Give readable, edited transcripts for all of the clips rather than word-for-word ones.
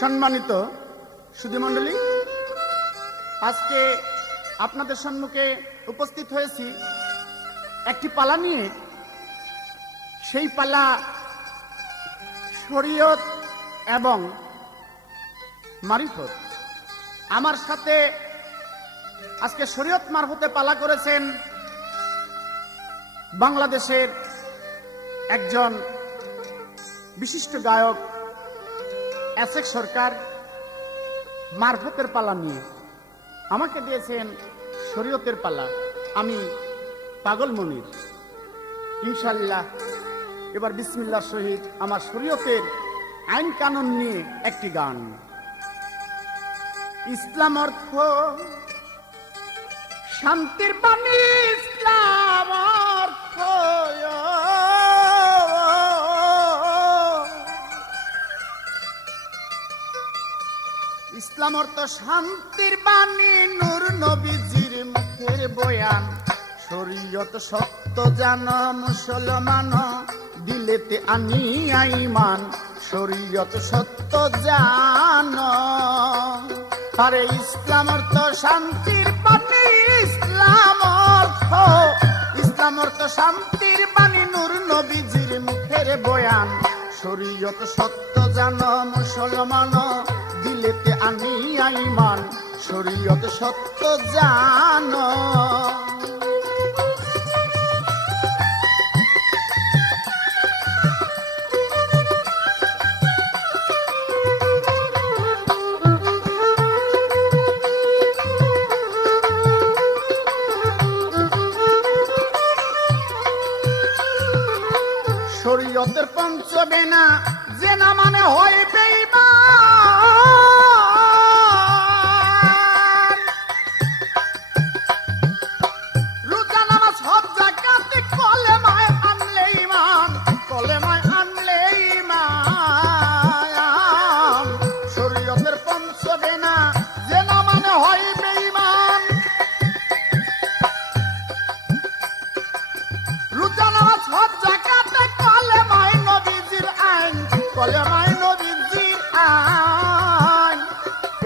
সম্মানিত সুধীমণ্ডলী, আজকে আপনাদের সম্মুখে উপস্থিত হয়েছি একটি পালা নিয়ে। সেই পালা শরীয়ত এবং মারিফত। আমার সাথে আজকে শরীয়ত মারফতে পালা করেছেন বাংলাদেশের একজন বিশিষ্ট গায়ক এসেক সরকার। মারফতের পালা নিয়ে আমাকে দিয়েছেন শরীয়তের পালা। আমি পাগল মনির। ইনশাআল্লাহ এবার বিসমিল্লাহর সহিত আমার শরীয়তের আইন কানুন নিয়ে একটি গান। ইসলাম অর্থ শান্তির বাণী, ইসলাম অর্থ ইসলাম অর্থ শান্তির বাণী, নূর নবীজির মুখের বয়ান। শরীয়ত সত্য জান মুসলমান, দিলেতে আনিয়া ঈমান। শরীয়ত সত্য জান, আরে ইসলাম অর্থ শান্তির বাণী, ইসলাম অর্থ শান্তির বাণী, নূর নবীজির মুখের বয়ান। শরীয়ত সত্য জান মুসলমান, দিলেতে আনিয়া ঈমান। শরীয়ত সত্য জান। শরীয়তের পঞ্চবেনা যে না মানে হয় বেঈমান। রোজা নামাজ হজ যাকাত কলেমায় আনলে ঈমান, কলেমায় আনলে ঈমান। শরীয়তের পঞ্চবেনা যে না মানে হয় বেঈমান। রোজা নামাজ হজ যাকাত কলেমায় নবীজির আইন, কলেমায় নবীজির আইন।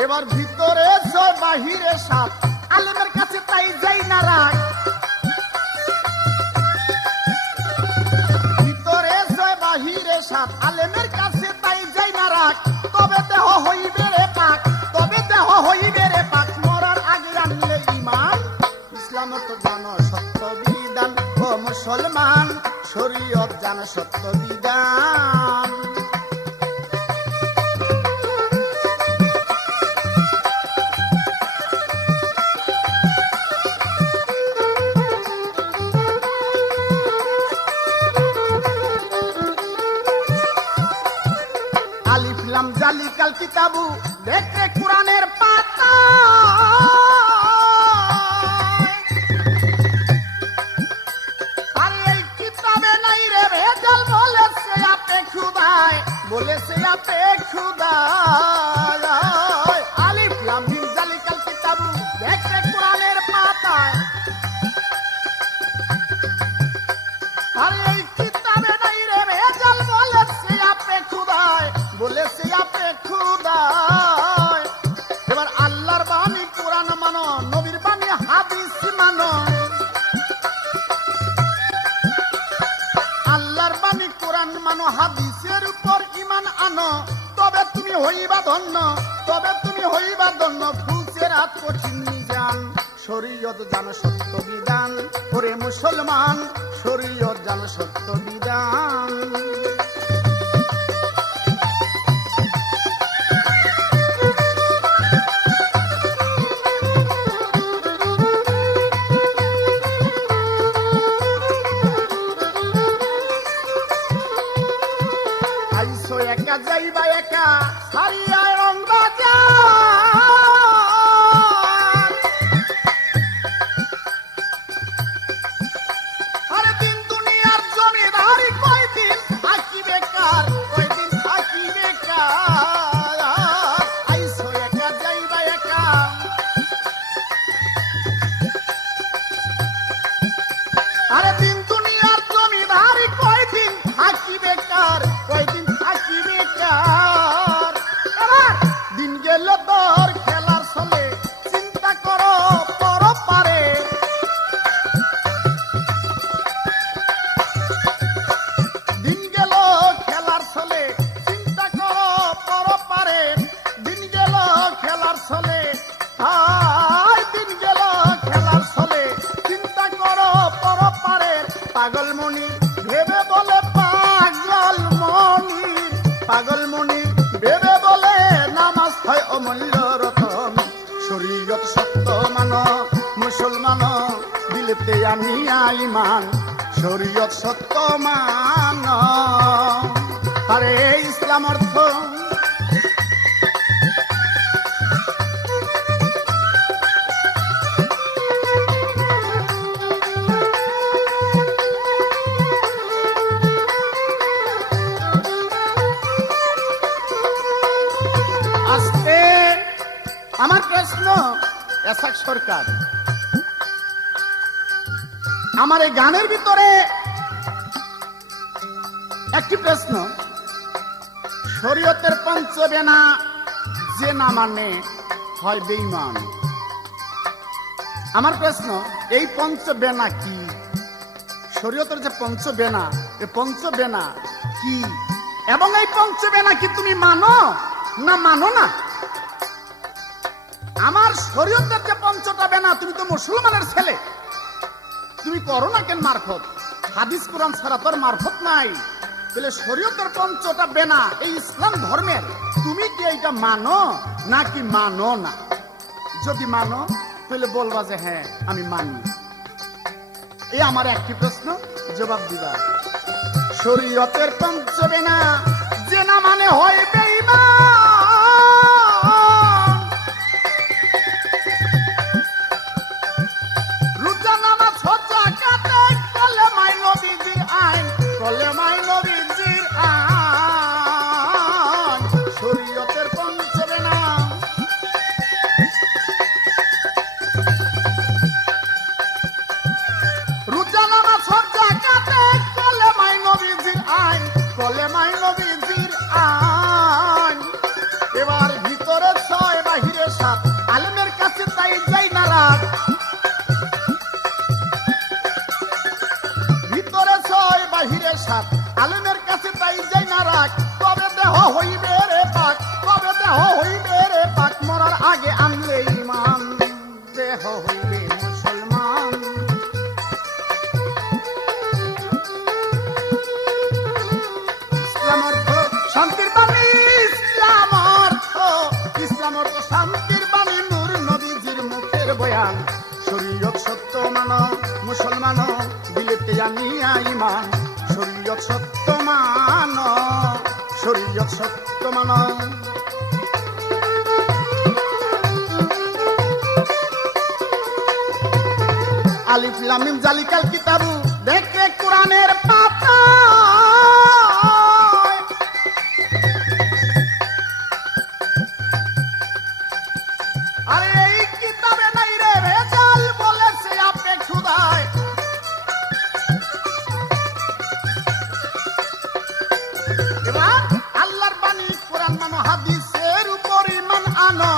এবার ভিতরে জয় বাহিরে সাত, আলেমের কাছে তাই যাই না রাগ। ভিতরে জয় বাহিরে সাত, আলেমের কাছে তাই যাই না রাগ। তবে দেহ হইবে রে পাক, তবে দেহ হইবে রে পাক। মরার আগে আনলে ঈমান। ইসলাম তো জানো সত্য বিধান, ও মুসলমান শরীয়ত জানো সত্য বিধান। আলিফ লাম জালিকাল কিতাবু, দেখে কোরআনের পাতা। বলেছে আপে খুদায়। আলিফ লাম মিম জালিকাল কিতাবু, দেখে কোরআনের পাতায়। আর এই কিতাবে নাই রে ভেজাল, বলেছে আপে খুদায়, বলেছে আপে খুদায়। এবার আল্লাহর বাণী কোরআন মানো, নবীর বাণী হাদিস মানো। আল্লাহর বাণী কোরআন মানো, হাদিসের উপর ঈমান আনো। তবে তুমি হইবা ধন্য, তবে তুমি হইবা ধন্য। ফুলসের হাত কঠিন মিজান। শরীয়ত জানো সত্য বিধান, ওরে মুসলমান শরীয়ত জানো সত্য বিধান। আইসো একা যাইবা একা, সারিয়া রং বাজার। আরে দিন দুনিয়ার জমিদারি কয়দিন থাকি বেকার, কয়দিন থাকি বেকার। আইসো একা যাইবা একা। আরে দিন দুনিয়ার জমিদারি কয়দিন থাকি বেকার, কয়দিন থাকি বেকার। পাগলমণি ভেবে বলে পাগলমণি, পাগলমণি ভেবে বলে নামাজ হয় অমূল্য রতন। শরীয়ত সত্য মান মুসলমান, দিলেতে আনিয়া ইমান, শরীয়ত সত্য মান। আরে ইসলাম অর্থ আমার প্রশ্ন এসাক সরকার, আমার এই গানের ভিতরে একটি প্রশ্ন, শরীয়তের পঞ্চবেনা যে না মানে হয় বেঈমান। আমার প্রশ্ন, এই পঞ্চবেনা কি? শরীয়তের যে পঞ্চবেনা, এই পঞ্চবেনা কি এবং এই পঞ্চবেনা কি তুমি মানো না মানো না? আমার শরীয়তের যে পঞ্চটা বেনা, তুমি তো মুসলমানের ছেলে, তুমি করো না কেন মারফত? হাদিস কোরআন ছাড়া তোর মারফত নাই, তাহলে শরীয়তের পঞ্চটা বেনা এই ইসলাম ধর্মের, তুমি কি এইটা মানো নাকি মানো না? যদি মানো তাহলে বলবা যে হ্যাঁ আমি মানি। এই আমার একটি প্রশ্ন, জবাব দিবা। শরীয়তের পঞ্চবেনা যে না মানে হয় বেঈমান। রোজা নামাজ হজ যাকাত কলেমায়ে নবীজির আইন, কলেমায়ে নবীজির আইন, শরীয়তের পঞ্চবেনা। রোজা নামাজ হজ যাকাত কলেমায়ে নবীজির আইন, কলেমায়ে নবীজির আইন। এবার ভিতরে ছয় বাহিরে সাত, আলেমের কাছে তাই যাই না রাগ। ভিতরে ছয় বাহিরে সাত, আলেমের কাছে তাই যাই না রাগ। তবে দেহ হইবে রে পাক, তবে দেহ হইবে রে পাক, মরার আগে আনলে ইমান, দেহ হইবে মুসলমান। ইসলাম অর্থ শান্তির বাণী, ইসলাম অর্থ, ইসলাম অর্থ শান্তির বাণী, নূর নবীজির মুখের বয়ান। শরীয়ত সত্য মান মুসলমান, দিলেতে আনিয়া ইমান, শরীয়ত সত্য মান, শরীয়ত সত্য মান। আলিফ লাম মিম জালিকাল কিতাবু, দেখে কোরআনের পাতা। আরে এই কিতাবে নাই রে ভেজাল, বলেছে আপনি খুদায়। এবার আল্লাহর বাণী কোরআন মানো, হাদিসের উপর ঈমান আনো।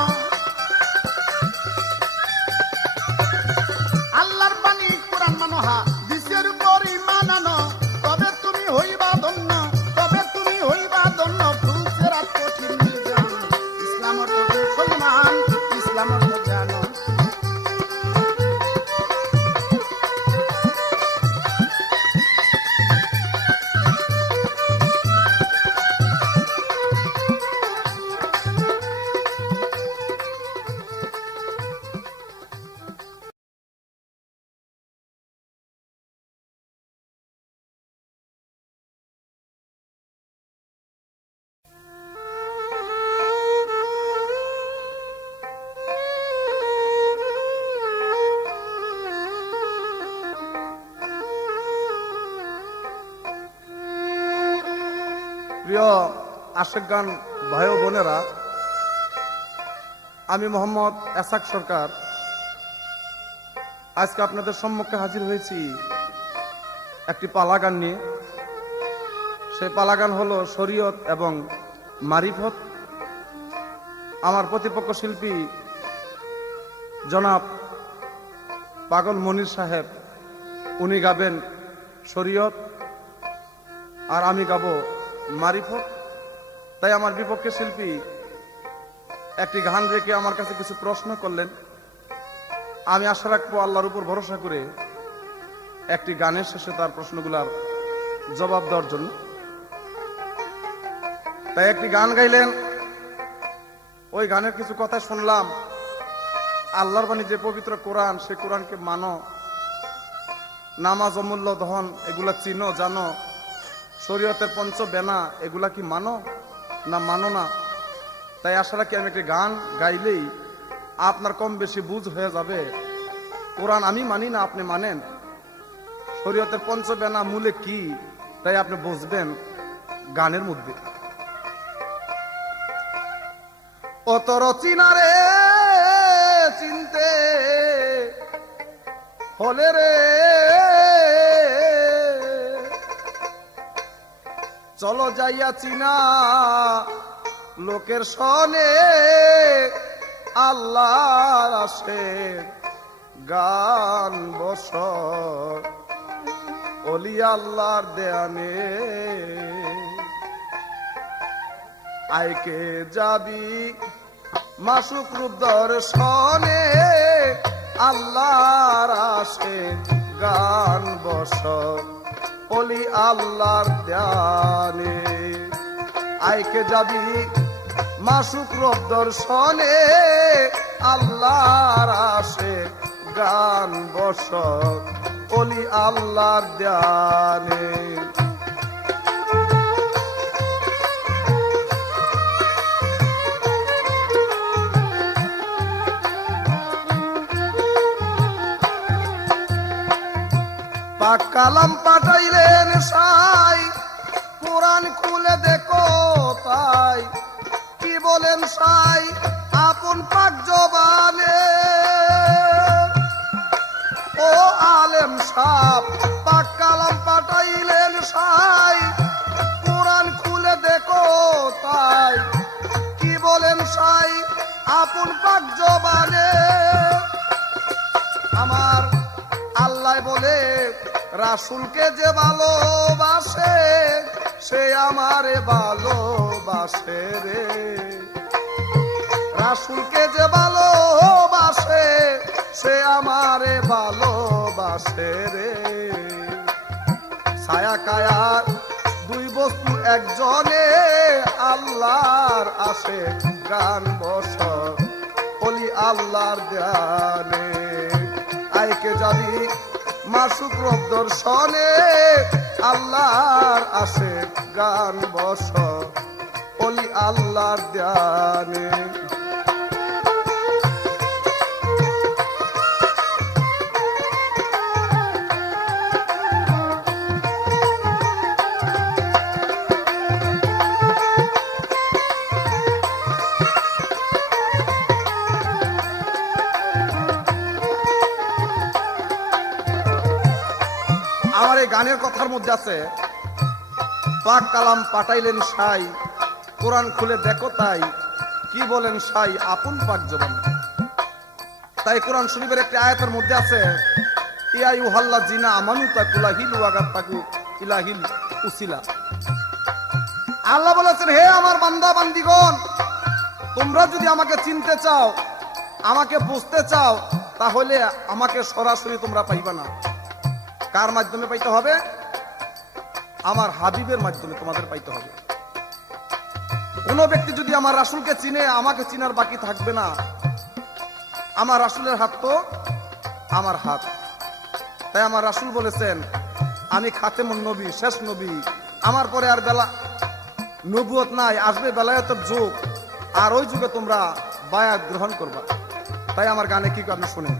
আল্লাহর বাণী কোরআন মানো, হাদিসের উপর ঈমান আনো, তবে তুমি হইবা ধন্য, তবে তুমি হইবা ধন্য। ফুলসেরা কঠিন মিজান, ইসলাম অর্থ মুসলমান, ইসলাম অর্থ জানো। প্রিয় আশেকগান ভাই ও বোনেরা, আমি মোহাম্মদ এসাক সরকার আজকে আপনাদের সম্মুখে হাজির হয়েছি একটি পালাগান নিয়ে। সেই পালাগান হলো শরীয়ত এবং মারিফত। আমার প্রতিপক্ষ শিল্পী জনাব পাগল মনির সাহেব, উনি গাবেন শরীয়ত আর আমি গাবো মারিফত। তাই আমার বিপক্ষে শিল্পী একটি গান রেখে আমার কাছে কিছু প্রশ্ন করলেন। আমি আশা রাখবো আল্লাহর উপর ভরসা করে একটি গানের শেষে তার প্রশ্নগুলার জবাব দেওয়ার জন্য। তাই একটি গান গাইলেন, ওই গানের কিছু কথা শুনলাম। আল্লাহর বাণী যে পবিত্র কোরআন, সে কোরআনকে মানো, নামাজ অমূল্য ধন এগুলা চিনো জানো, শরীয়তের পঞ্চ বেনা এগুলা কি মানো না মানো না? তাই আশা রাখি আমি একটি গান গাইলেই আপনার কম বেশি বুঝ হয়ে যাবে। কোরআন আমি মানি না, আপনি মানেন। শরীয়তের পঞ্চ বেনা মূলে কি, তাই আপনি বুঝবেন গানের মধ্যে। অতর চিনারে চিনতে হলে রে চলো যাইয়া চিনা লোকের সনে আল্লাহ আসে গান বস অলি আল্লাহর দেয়ানে আইকে যাবি মাসুক রূপ দর্শনে আল্লাহর আসে গান বস অলি আল্লাহর ধ্যানে আইকে যাবি মাসুক রূপ দর্শনে আল্লাহর আসে গান বস অলি আল্লাহর ধ্যানে পাক কালাম পাঠাইলেন সাই কোরআন খুলে দেখো তাই কি বলেন সাই আপন পাক জবানে ও আলেম সাপ পাক কালাম পাঠাইলেন সাই কোরআন খুলে দেখো তাই কি বলেন সাই আপন পাক জবানে আমার আল্লাহ বলে রাসূলকে যে ভালোবাসে সে আমারে ভালোবাসে রে রাসূলকে যে ভালোবাসে সে আমারে ভালোবাসে রে ছায়া কায়ার দুই বস্তু একজনে আল্লাহর আসে গান বস অলি আল্লাহর ধ্যানে আইকে যাবি মাসুক রূপ দর্শনে আল্লাহর আসে গান বস অলি আল্লাহর ধ্যানে আমার এই গানের কথার মধ্যে আছে পাক কালাম পাঠাইলেন সাই কোরআন খুলে দেখো তাই কি বলেন সাই আপন পাক জবান তাই কোরআন শরীফের একটি আয়াতের মধ্যে আছে ইয়া আইয়ুহাল্লাযিনা আমানু তাকুল্লাহিল ওয়াগাত্তাকু ইলাহিল উসিলা আল্লাহ বলেছেন হে আমার বান্দা বান্দীগণ তোমরা যদি আমাকে চিনতে চাও আমাকে বুঝতে চাও তাহলে আমাকে সরাসরি তোমরা পাইবা না কার মাধ্যমে পাইতে হবে আমার হাবিবের মাধ্যমে তোমাদের পাইতে হবে কোন ব্যক্তি যদি আমার রাসূলকে চিনে আমাকে চিনার বাকি থাকবে না আমার রাসূলের হাত তো আমার হাত তাই আমার রাসূল বলেছেন আমি খাতেমুন নবী শেষ নবী আমার পরে আর বেলা নবুয়ত নাই আসবে বেলায়েতের যুগ আর ওই যুগে তোমরা বায়াত গ্রহণ করবা তাই আমার গানে কি আপনি শুনেন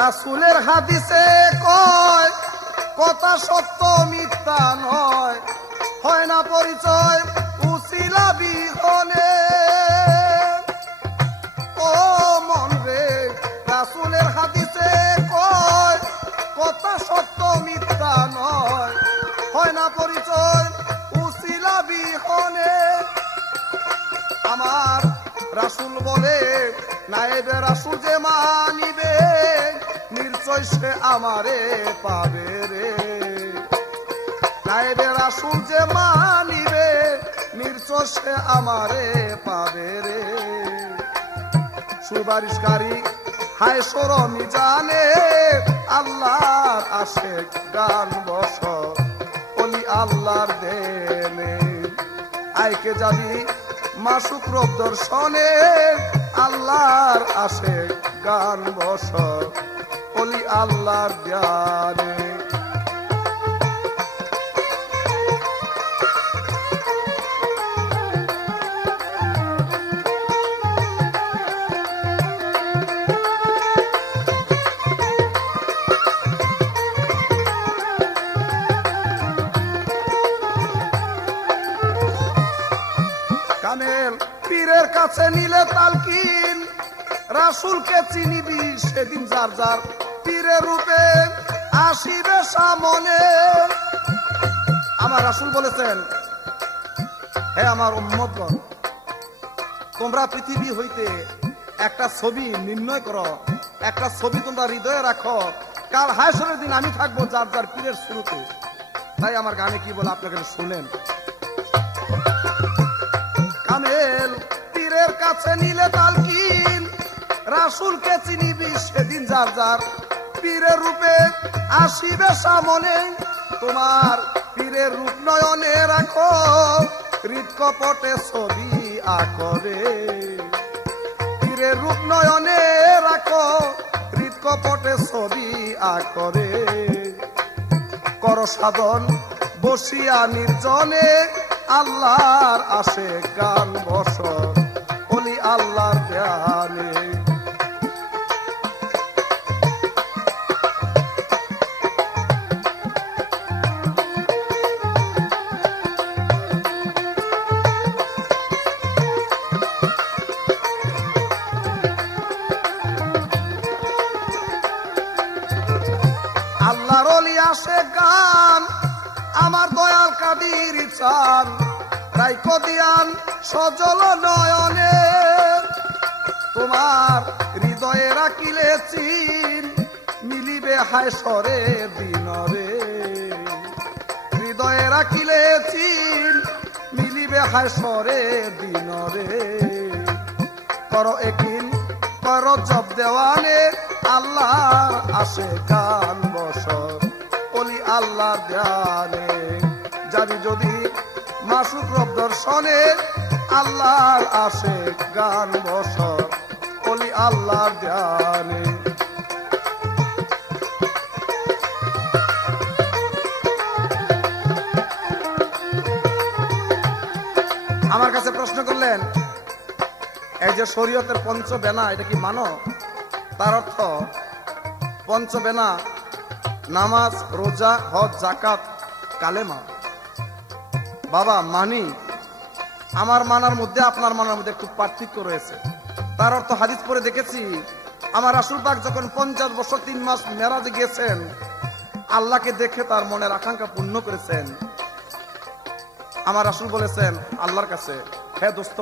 রাসূলের হাদিসে কয় কথা সত্য মিথ্যা নয় হয় না পরিচয় উসিলা বিহনে ও মন রে রাসূলের হাদিসে কয় কথা সত্য মিথ্যা নয় হয় না পরিচয় উসিলা বিহনে আমার রাসূল বলে নায়েবে রাসূল যে মানিবে নিশ্চয় সে আমারে পাবে রে নায়েবে রাসূল যে মানিবে নিশ্চয় সে আমারে পাবে রে সুপারিশকারী হায় সরমি জানে আল্লাহর আশেক গান বস অলি আল্লাহর দেনে আইকে যাবি মাসুক রব দর্শনে আল্লাহর আশেক গান বস অলি আল্লাহর ধ্যানে কামেল পীরের কাছে নিলে তালকিন রাসূলকে চিনিবি সেদিন যার যার পীরের রূপে আসিবে সামনে আমার রাসূল বলেছেন হে আমার উম্মতগণ তোমরা পৃথিবী হইতে একটা ছবি নির্ণয় করো একটা ছবি তোমরা হৃদয়ে রাখো কাল হাসরের দিন আমি থাকবো যার যার পীরের শুরুতে তাই আমার গানে কি বলে আপনাকে শুনেন কামেল পীরের কাছে নিলে তালকিন রাসূলকে চিনিবি সেদিন যার যার পীরের রূপে আসিবে সামনে তোমার পীরের রূপ নয়নে রাখো হৃদকপটে ছবি আকরে পীরের রূপ নয়নে রাখো হৃদকপটে ছবি আকরে কর সাধন বসিয়া নির্জনে আল্লাহর আশেক গান বস অলি আল্লাহর ধ্যানে আল্লাহর অলি আশেক গান আমার দয়াল কাদির চান রাইকো দিয়ান সজল নয়নে তোমার হৃদয়ে রাখিলে চিন মিলিবে হায়সরের দিনরে হৃদয়ে রাখিলে চিন মিলিবে হায়সরের দিনরে কর একিন কর জব দেওয়ানে আল্লাহর আশেক গান বস অলি আল্লাহর ধ্যানে যাবি যদি মাসুক রব দর্শনে আল্লাহর আশেক গান বস অলি আল্লাহর ধ্যানে আমার কাছে প্রশ্ন করলেন এই যে শরীয়তের পঞ্চবেনা এটা কি মানো তার অর্থ পঞ্চবেনা নামাজ রোজা হজ যাকাত কালেমা বাবা মানি আমার মানার মধ্যে আপনার মানার মধ্যে একটু পার্থক্য রয়েছে তার অর্থ হাদিস পড়ে দেখেছি আমার রাসূল পাক যখন 50 বছর 3 মাস মেরাজে গিয়েছেন আল্লাহকে দেখে তার মনের আকাঙ্ক্ষা পূর্ণ করেছেন আমার রাসূল বলেছেন আল্লাহর কাছে হে দোস্ত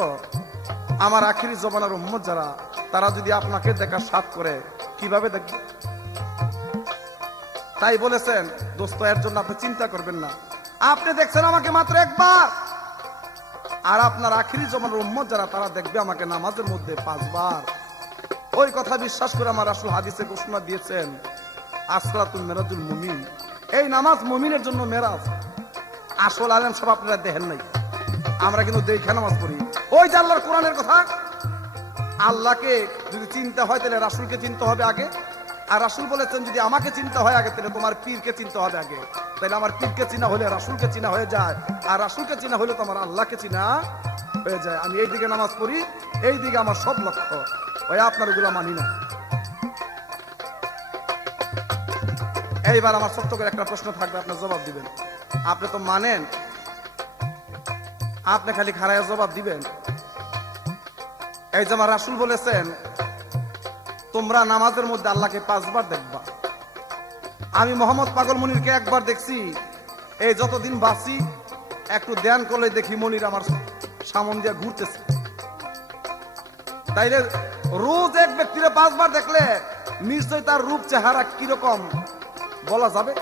আমার আখিরি জমানার উম্মত যারা তারা যদি আপনাকে দেখার সাথ করে কিভাবে দেখবে তাই বলেছেন দোস্ত এর জন্য আপনি চিন্তা করবেন না আপনি দেখছেন আমাকে মাত্র একবার আর আপনার আখিরি জমানার উম্মত যারা তারা দেখবে আমাকে নামাজের মধ্যে 5 বার ওই কথা বিশ্বাস করে আমার রাসূল হাদিসে ঘোষণা দিয়েছেন আসরাতুল মিরাজুল মুমিন এই নামাজ মুমিনের জন্য মেরাজ আসল আলেম সব আপনারা দেখেন নাই আমরা কিন্তু দেখে নামাজ পড়ি ওই যে আল্লাহর কোরআনের কথা আল্লাহকে যদি চিন্তা হয় তাহলে রাসূলকে চিনতে হবে আগে আর রাসূল বলেছেন যদি আমাকে চিন্তা হয় আগে তাহলে তোমার পীরকে চিনতে হবে আগে তাহলে আমার পীরকে চিনা হলে রাসূলকে চিনা হয়ে যায় আর রাসূলকে চিনা হলে তোমার আল্লাহকে চিনা হয়ে যায় আমি এই দিকে নামাজ পড়ি এই দিকে আমার সব লক্ষ্য ওই আপনার ওগুলা মানি না এইবার আমার ছোট্ট করে একটা প্রশ্ন থাকবে আপনি জবাব দিবেন আপনি তো মানেন আপনি খালি খাড়ায় জবাব দিবেন এই যে আমার রাসূল বলেছেন তোমরা নামাজের মধ্যে আল্লাহকে 5 বার দেখবা আমি মোহাম্মদ পাগল মনিরকে একবার দেখছি এই যতদিন বাঁচি একটু ধ্যান করলে দেখি মনির আমার সামন দিয়ে ঘুরতেছে তাইলে রোজ এক ব্যক্তিরে 5 বার দেখলে নিশ্চয়ই তার রূপ চেহারা কিরকম বলা যাবে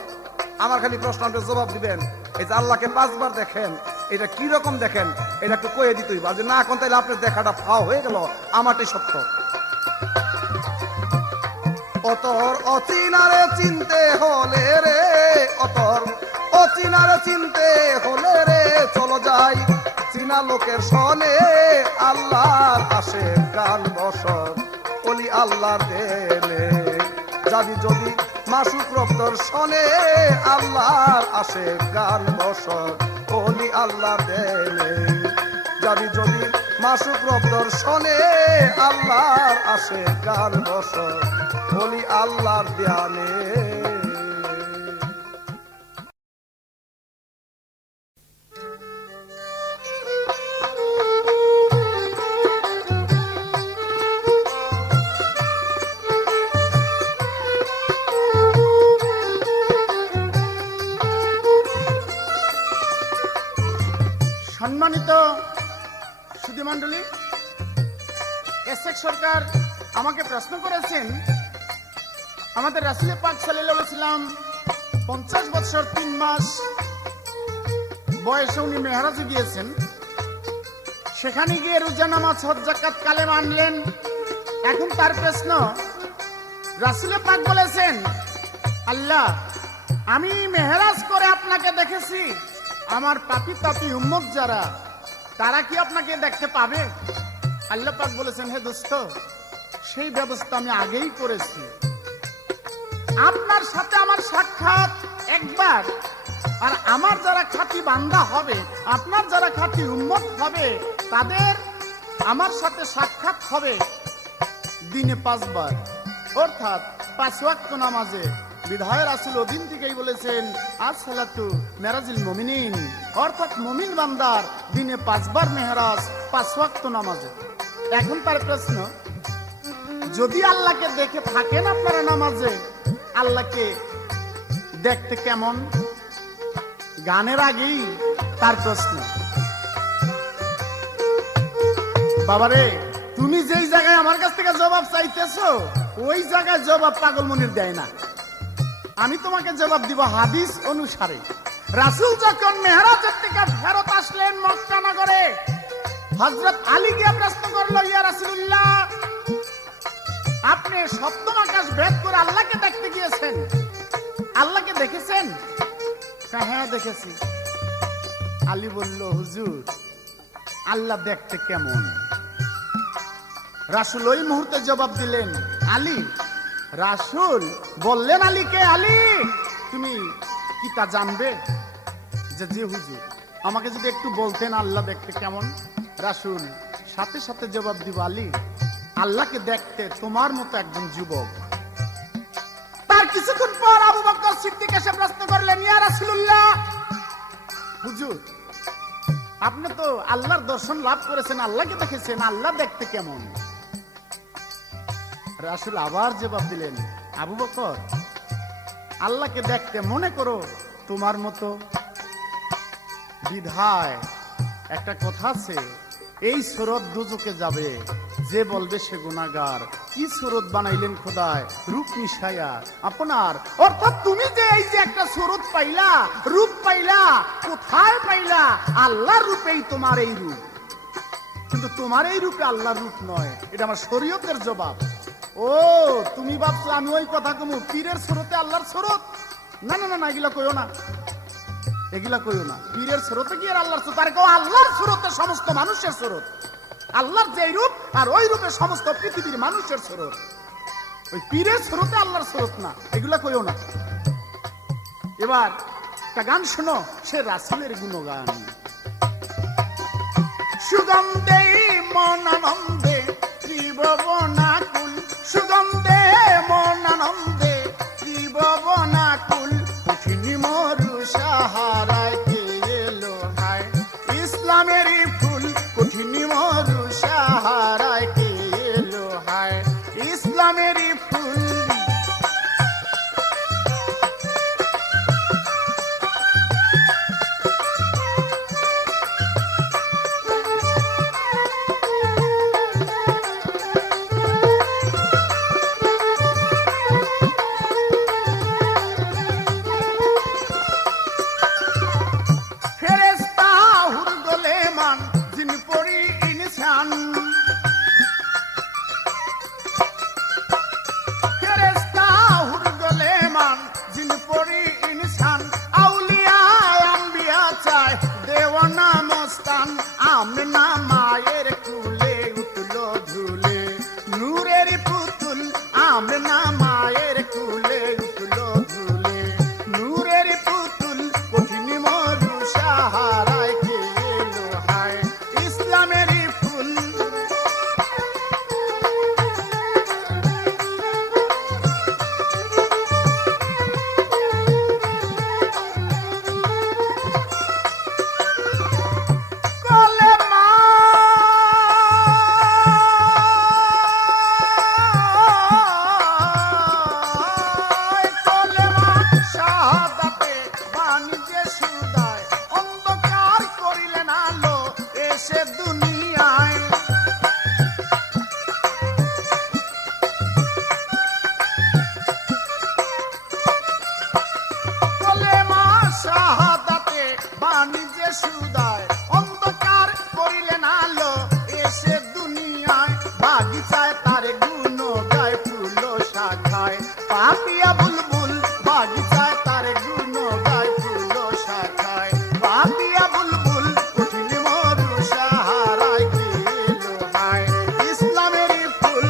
আমার খালি প্রশ্ন আপনি জবাব দিবেন এই যে আল্লাহকে 5 বার দেখেন এটা কি রকম দেখেন এটা একটু কয়ে দিতে হইবা যে না এখন তাইলে আপনার দেখাটা ফাও হয়ে গেল আমারটাই সত্য অতর অচিনারে চিনতে হলে রে, অতর অচিনারে চিনতে হলে রে, চলো যাই চিনা লোকের সনে, আল্লাহর আসে গান বসত অলি আল্লাহর দেনে। যাবি যদি মাসুক রক্তর সনে, আল্লাহর আসে গান বসত অলি আল্লাহর দেনে। যাবি যদি মাসুক রক্তর সনে, আল্লাহর আসে গান বসত অলি আল্লাহর ধ্যানে। সম্মানিত সুধীমণ্ডলী, এসেক সরকার আমাকে প্রশ্ন করেছেন, আমাদের রাসূল পাক সাল্লাল্লাহু আলাইহি সাল্লাম 50 বছর 3 মাস বয়সে উনি মেহরাজে গিয়েছেন, সেখানে গিয়ে রোজা নামাজ হজ যাকাত কালেমা আনলেন। এখন তার প্রশ্ন, রাসূল পাক বলেছেন, আল্লাহ আমি মেহরাজ করে আপনাকে দেখেছি, আমার পাপী তাপী উম্মত যারা, তারা কি আপনাকে দেখতে পাবে? আল্লাহ পাক বলেছেন, হে দোস্ত, সেই ব্যবস্থা আমি আগেই করেছি। আপনার সাথে আমার সাক্ষাৎ একবার, আর আমার যারা খাঁটি বান্দা হবে, আপনার যারা খাঁটি উম্মত হবে, তাদের আমার সাথে সাক্ষাৎ হবে দিনে 5 বার, অর্থাৎ 5 ওয়াক্ত নামাজে। বিধায় রাসূল ওদিন থেকেই বলেছেন, আসসালাতু মেরাজিল মুমিনিন, অর্থাৎ মুমিন বান্দার দিনে 5 বার মেহরাজ 5 ওয়াক্ত নামাজে। এখন তার প্রশ্ন, যদি আল্লাহকে দেখে থাকেন আপনারা নামাজে, আল্লাহকে দেখতে কেমন? গানের আগেই তার প্রশ্ন। বাবারে, তুমি যেই জায়গায় আমার কাছ থেকে জবাব চাইতেছো, ওই জায়গায় জবাব পাগল মনির দেয় না। আমি তোমাকে জবাব দিব হাদিস অনুসারে। রাসূল যখন মেহরাজের থেকে ফেরত আসলেন মক্কা নগরে, হযরত আলী গিয়ে প্রশ্ন করলো, ইয়া রাসূলুল্লাহ, আপনি সপ্তম আকাশ ভেদ করে আল্লাহকে দেখতে গিয়েছেন, আল্লাহকে দেখেছেন? হ্যাঁ দেখেছি। আলী বলল, হুজুর আল্লাহ দেখতে কেমন? রাসূল ওই মুহূর্তে জবাব দিলেন, আলী। রাসূল বললেন আলীকে, আলী তুমি কি তা জানবে? যে জি হুজুর, আমাকে যদি একটু বলতেন আল্লাহ দেখতে কেমন। রাসূল সাথে সাথে জবাব দিব, আলী আল্লাহকে দেখতে তোমার মতো একজন যুবক। তার কিছুক্ষণ পর আবু বকর সিদ্দিক এসে প্রশ্ন করলেন, ইয়া রাসূলুল্লাহ, হুজুর আপনি তো আল্লাহর দর্শন লাভ করেছেন, আল্লাহকে দেখেছেন, আল্লাহ দেখতে কেমন? রাসূল আবার জবাব দিলেন, আবু বকর আল্লাহকে দেখতে মনে করো তোমার মতো। বিধায় একটা কথা আছে, এই সুরত দুজকে যাবে যে বলবে সে গুনাহগার। কি সুরত বানাইলেন খোদায়, রূপ মিশায়া আপনার। অর্থাৎ তুমি যে এই যে একটা সুরত পাইলা, রূপ পাইলা, কোথায় পাইলা? আল্লাহর রূপেই তোমার এই রূপ, কিন্তু তোমার এই রূপে আল্লাহর রূপ নয়। এটা আমার শরীয়তের জবাব। ও তুমি ভাবছো আমি ওই কথা কমু পীরের সুরতে আল্লাহর সুরত? না না না, এগুলা কইও না, এগুলা কইও না। পীরের সুরতে কি আর আল্লাহর সুরত? আর কেউ আল্লাহর সুরতে সমস্ত মানুষের সুরত। আল্লাহর যে রূপ আর ওই রূপে সমস্ত পৃথিবীর মানুষের সুরত। ওই পীরের সুরতে আল্লাহর সুরত না, এগুলা কইও না। এবার একটা গান শোনো, সে রাসূলের গুণগান। সুগন্ধে মন আনন্দে ত্রিভুবনাকুল, সুগন্ধে মন আনন্দে ত্রিভুবনাকুল, কঠিন মরু সাহারায় কে এলো হায়, ইসলামেরই ফুল কঠিন মরু সাহারায় কে এলো হায়, ইসলামেরই ফুল। সুদায় অন্ধকার করিলেন আলো এসে দুনিয়ায় বাগিচায় তার গুণ গায় ফুল শাখায় পাপিয়া বুলবুল বাগিচায় তার গুণ গায় ফুল শাখায় পাপিয়া বুলবুল কঠিন মরু সাহারায় গেল হায় ইসলামের ফুল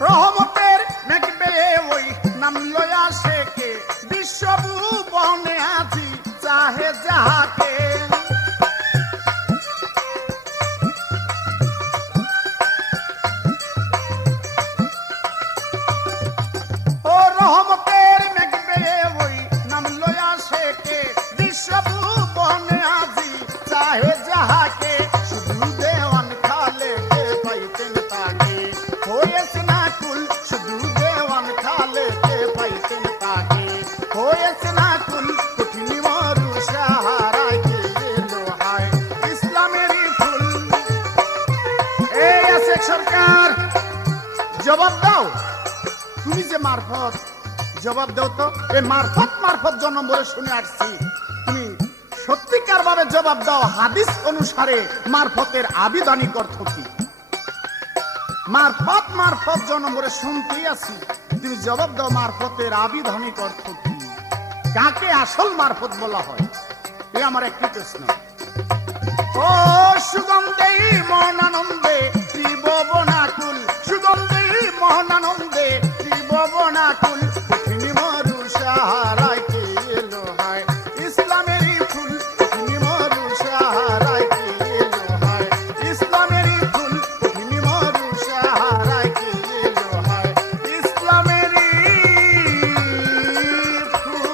রহমতের মেঘ বেয়ে ওই নাম লয়া শেখে বিশ্বভুবনে আজি চাহে যাহাকে ও রহমতের মেঘ বেয়ে ওই নাম লয়া শেখে বিশ্বভুবনে আজি চাহে যাহাকে শুধু দেওয়ান খালে কে পাইতেন তাকে হয়েছে না কুল শুধু দেওয়ান খালে কে পাইতেন তাকে হয়েছে না কুল কঠিন মরু সাহারায় গেল হায় ইসলামেরই ফুল। এই আছে সরকার জবাব দাও তুমি যে মারফত জবাব দাও তো এই মারফত মারফত জন্মরে শুনে আসছি তুমি সত্যিকার ভাবে জবাব দাও হাদিস অনুসারে মারফতের আবিধানিক অর্থ কি মারফত মারফত জন্মরে শুনতেই আছি তুমি জবাব দাও মারফতের আবিধানিক অর্থ কি কাকে আসল মারফত বলা হয় এই আমার একটি প্রশ্ন ও সুগন্ধে মনানন্দে ত্রিভুবনাকুল সুগন্ধে মনানন্দে ত্রিভুবনাকুল কঠিন মরু সাহারায় গেল হায় ইসলামেরই ফুল কঠিন মরু সাহারায় গেল হায় ইসলামেরই ফুল কঠিন মরু সাহারায় গেল হায় ইসলামেরই ফুল।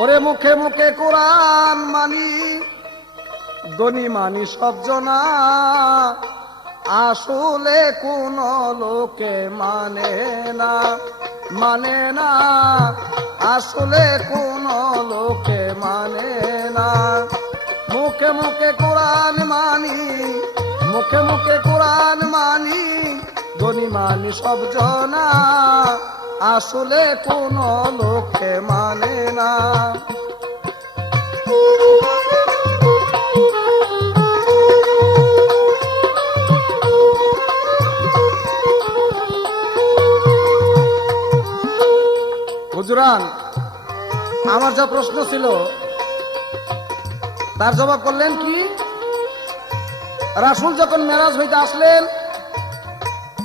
ওরে মুখে মুখে কোরআন মানি ধনী মানি সব জনা আসলে কোন লোকে মানে না আসলে কোন লোকে মানে না মুখে মুখে কোরআন মানি মুখে মুখে কোরআন মানি ধনী মানি সব জনা আসলে কোন লোকে মানে না হুজুরান আমার যা প্রশ্ন ছিল তার জবাব করলেন কি রাসূল যখন মেরাজ হইতে আসলেন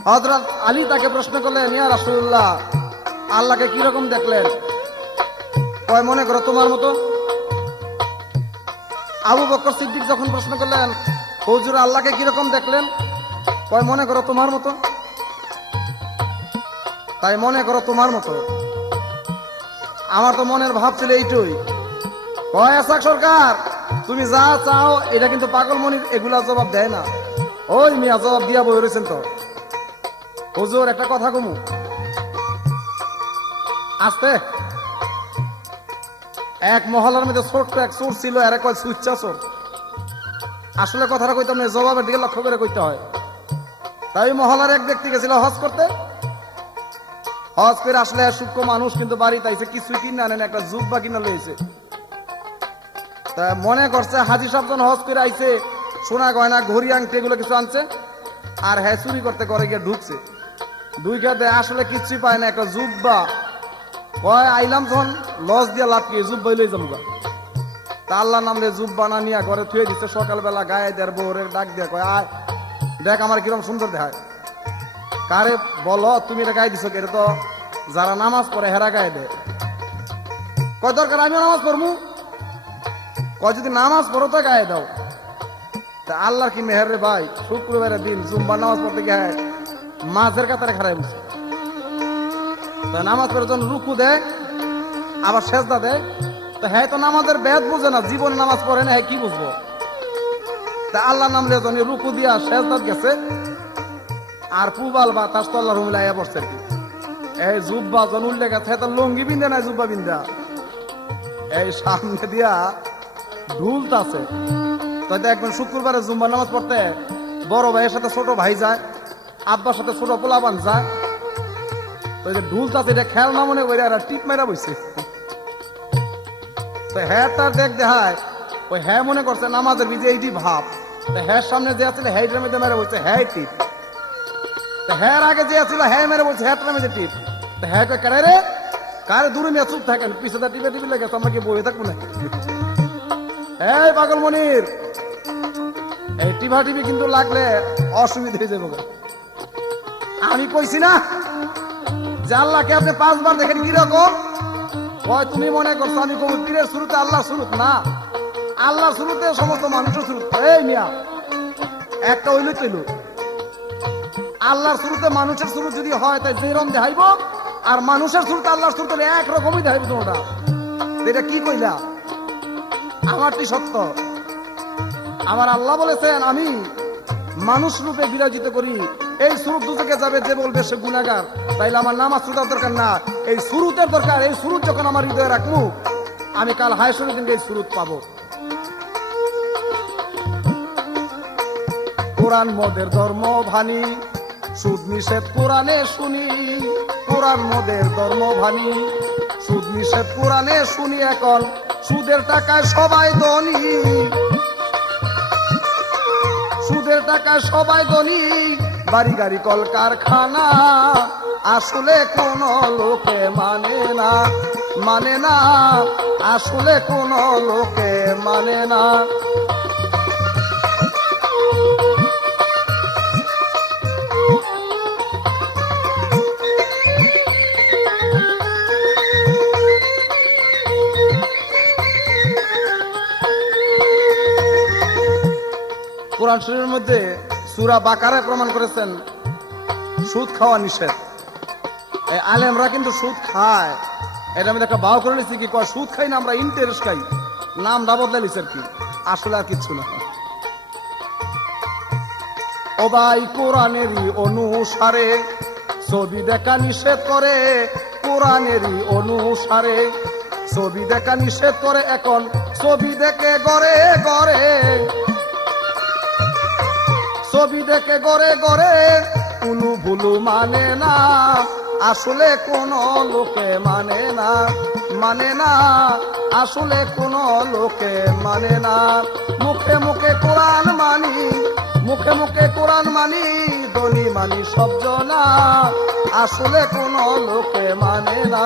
হযরত আলী তাকে প্রশ্ন করলেন ইয়া রাসূলুল্লাহ আল্লাহকে কিরকম দেখলেন কয় মনে করো তোমার মতো আবু বকর সিদ্দিক যখন প্রশ্ন করলেন হুজুর আল্লাহকে কিরকম দেখলেন কয় মনে করো তোমার মতো তাই মনে করো তোমার মতো আমার তো মনের ভাব ছিল এইটুই কয় আসাক সরকার তুমি যা চাও এটা কিন্তু পাগল মনির এগুলা জবাব দেয় না ওই মিয়া জবাব দিয়া বই রয়েছেন তো হুজুর একটা কথা কমু আস্তে এক মহলার মধ্যে ছোট্ট এক চোর ছিল আর এক সুচ্চা চোর আসলে কথাটা কইতাম না জবাবের দিকে লক্ষ্য করে কইতে হয় তাই মহলার এক ব্যক্তি গেছিল হজ করতে হজ করে আসলে সূক্ষ্ম মানুষ কিন্তু বাড়িতে আইছে কিছুই কিনে আনেন একটা জুব্বা কিনা লইছে তা মনে করছে হাজি সাহেব যখন হজ করে আইছে সোনা গয়না ঘড়ি আংটি এগুলো কিছু আনছে আর হ্যাঁ চুরি করতে করে গিয়ে ঢুকছে দুই খাতে আসলে কিচ্ছুই পায় না একটা জুব্বা কয় আইলাম যখন লস দিয়া লাটকিয়ে জুব্বাই লই যাবো তা আল্লাহ নাম দিয়ে জুব্বা না নিয়ে ঘরে থুয়ে দিচ্ছে সকালবেলা গায়ে দেয় বউরে ডাক দিয়ে কয় আয় দেখ আমার কিরম সুন্দর দেখায় কারে বলো তুমি এটা গায়ে দিছো এটা তো যারা নামাজ পড়ে হেরা গায়ে দেয় কয় দরকার আমিও নামাজ পড়বো কয় যদি নামাজ পড়ো তো গায়ে দাও তা আল্লাহর কি মেহের রে ভাই শুক্রবারের দিন জুম্বার নামাজ পড়তে গিয়ে মাঝের কাতারে খারাই বসে তা নামাজ পড়ে যখন রুকু দেয় আবার সেজদা দেয়। তো হ্যাঁ তো নামাজের বেদ বুঝে না, জীবনে নামাজ পড়ে না, হ্যাঁ কি বুঝবো? তা আল্লাহ নাম লেজনি রুকু দিয়া সেজদাত গেছে, আর পুবাল বা তাস তো আল্লাহ রুমিলা আয়া পড়ছে আর কি। এই জুব্বা জন উল্লে গেছে, তো লঙ্গি বিন্দা নাই জুব্বা বিন্দা, এই সামনে দিয়া ঢুলতাছে। তো দেখবেন শুক্রবারে জুম্বার নামাজ পড়তে বড় ভাইয়ের সাথে ছোট ভাই যায়, আব্বার সাথে ছোট পোলাপান যায়। তো এই যে ঢুলতাছে এটা খেয়াল না মনে করে আর টিপ মেরা বইছে। তো হ্যাঁ তার দেখ দেখায় ওই হ্যাঁ মনে করছে নামাজের বিজে এইটি ভাব। তো হ্যাঁ সামনে যে আছে হ্যাঁ মধ্যে মেরে বলছে হ্যাঁ টিপ। তো হ্যাঁ আগে যে আছিল হ্যাঁ মেরে বলছে হ্যাঁ মধ্যে টিপ। তো হ্যাঁ কারে রে কারে দূরে নিয়ে চুপ থাকেন, পিছনে টিপে টিপে লেগে আমরা কি বয়ে থাকবো না? এই পাগল মনির, এই টিভা টিভি কিন্তু লাগলে অসুবিধা হয়ে যাবে। আমি কইছি না যে আল্লাহকে আপনি 5 বার দেখেন কিরকম হয়। তুমি মনে করছো আমি কবি পীরের শুরুতে আল্লাহ শুরু না, আল্লাহর শুরুতে সমস্ত মানুষের শুরু। এই মিয়া একটা হইল তৈল, আল্লাহর শুরুতে মানুষের শুরু যদি হয় তাই যেরকম দেখাইব, আর মানুষের শুরুতে আল্লাহর শুরুতে একরকমই দেখাইব। তোমরা এটা কি কইলা? আমারটি সত্য। আমার আল্লাহ বলেছেন আমি মানুষ রূপে বিরাজিত করি। এই সুরুত দুজকে যাবে যে বলবে সে গুনাহগার, তাইলে আমার নামাজ সুরার দরকার না, এই সুরুতের দরকার। এই সুরুত যখন আমার হৃদয়ে রাখবো, আমি কাল হায়সরের দিন এই সুরুত পাবো। কোরআন মদের ধর্ম ভানি, সুদ নিষেধ কোরআনে শুনি। কোরআন মদের ধর্ম ভানি, সুদ নিষেধ কোরআনে শুনি। এখন সুদের টাকায় সবাই ধনী, সুদের টাকায় সবাই ধনী, বাড়ি গাড়ি কল কারখানা। আসলে কোন লোকে মানে না, মানে না, আসলে কোন লোকে মানে না। কোরআন শরীফের মধ্যে সূরা বাকারায় প্রমাণ করেছেন সুদ খাওয়া নিষেধ। এই আলেমরা কিন্তু সুদ খায়, এটা আমি একটা ভাও করে নিচ্ছি কি কয় সুদ খাই না, আমরা ইন্টারেস্ট খাই, নামটা বদলে নিচ্ছে আর কি, আসলে আর কিচ্ছু না। ও ভাই কোরআনেরই অনুসারে ছবি দেখা নিষেধ করে, কোরআনেরই অনুসারে ছবি দেখা নিষেধ করে। এখন ছবি দেখে গড়ে গড়ে, ছবি দেখে গড়ে গড়ে উলু ভুলু মানে না। আসলে কোন লোকে মানে না, মানে না, আসলে কোন লোকে মানে না। মুখে মুখে কোরআন মানি, মুখে মুখে কোরআন মানি, ধনী মানি সব জনা। আসলে কোন লোকে মানে না।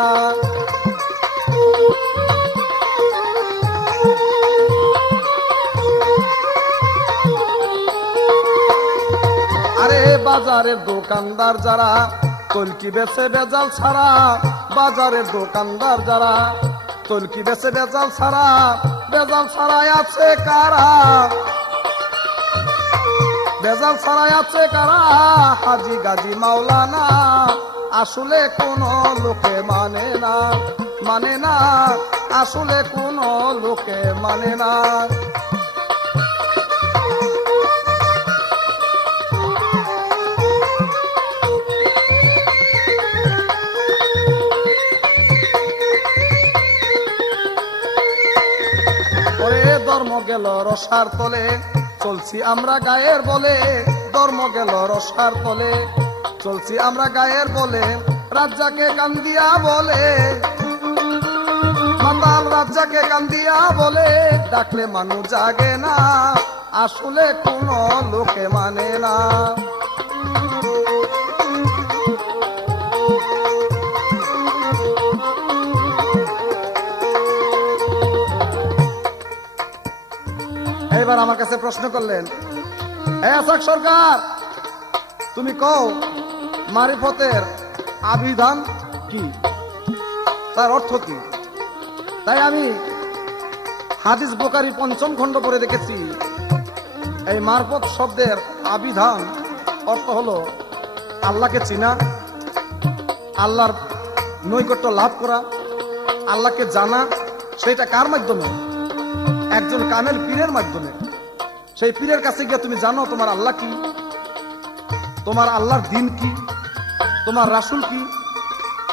আরে বাজারের দোকানদার যারা তলকি বেচে বেজাল ছাড়া, বাজারের দোকানদার যারা তলকি বেচে বেজাল ছাড়া, বেজাল ছাড়াই আছে কারা, বেজাল ছাড়াই আছে কারা? হাজি গাজী মাওলানা। আসলে কোন লোকে মানে না, মানে না, আসলে কোন লোকে মানে না। ধর্ম গেল রসার তলে, চলছি আমরা গায়ের বলে। ধর্ম গেল রসার তলে, চলছি আমরা গায়ের বলে। রাজ্জাকে কান্দিয়া বলে, মাতাল রাজ্জাকে কান্দিয়া বলে। ডাকলে মানুষ জাগে না, আসলে কোন লোকে মানে না। এবার আমার কাছে প্রশ্ন করলেন, আসাক সরকার তুমি কও মারিফতের আবিধান কি, তার অর্থ কি? তাই আমি হাদিস বুখারী ৫ম খণ্ড পড়ে দেখেছি এই মারফত শব্দের আবিধান অর্থ হলো আল্লাহকে চিনা, আল্লাহর নৈকট্য লাভ করা, আল্লাহকে জানা, সেটা কার মাধ্যমে? একজন কামেল পীরের মাধ্যমে। সেই পীরের কাছে গিয়ে তুমি জানো তোমার আল্লাহ কি, তোমার আল্লাহর দিন কি, তোমার রাসূল কি।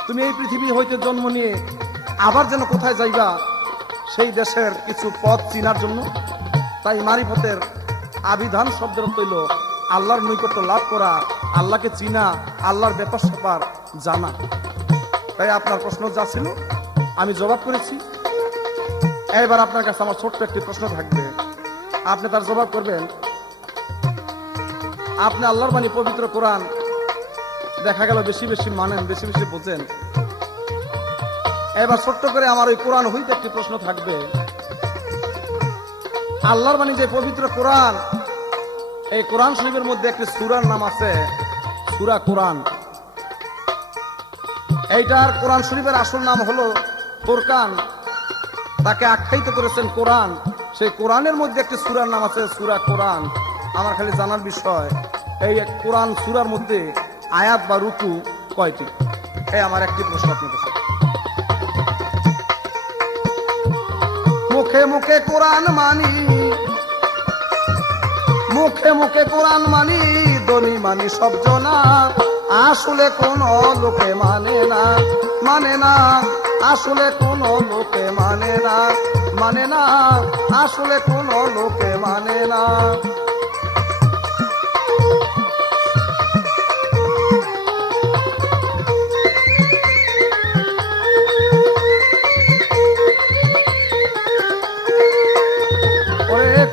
তুমি এই পৃথিবী হইতে জন্ম নিয়ে আবার যেন কোথায় যাইবা, সেই দেশের কিছু পথ চিনার জন্য। তাই মারিফতের আবিধান শব্দের অর্থ হইল আল্লাহর নৈকট্য লাভ করা, আল্লাহকে চিনা, আল্লাহর ব্যাপার স্যাপার জানা। তাই আপনার প্রশ্ন যা ছিল আমি জবাব করেছি। এবার আপনার কাছে আমার ছোট্ট একটি প্রশ্ন থাকবে, আপনি তার জবাব করবেন। আপনি আল্লাহর বাণী পবিত্র কোরআন দেখা গেল বেশি বেশি মানেন, বেশি বেশি বোঝেন। এবার ছোট্ট করে আমার ওই কোরআন হইতে একটি প্রশ্ন থাকবে। আল্লাহর বাণী যে পবিত্র কোরআন, এই কোরআন শরীফের মধ্যে একটি সূরার নাম আছে সূরা কোরআন। এইটার কোরআন শরীফের আসল নাম হলো ফুরকান, তাকে আখ্যায়িত করেছেন কোরআন। সেই কোরআনের মধ্যে একটি সূরার নাম আছে সূরা কোরআন। আমার খালি জানার বিষয়, এই কোরআন সূরার মধ্যে আয়াত বা রুকু কয়টি? এই আমার একটি প্রশ্ন আপনার কাছে। মুখে মুখে কোরআন মানি, মুখে মুখে কোরআন মানি, দনি মানি সব জনা, আসলে কোন লোকে মানে না, মানে না, আসলে কোন লোকে মানে না, মানে না, আসলে কোন লোকে মানে না।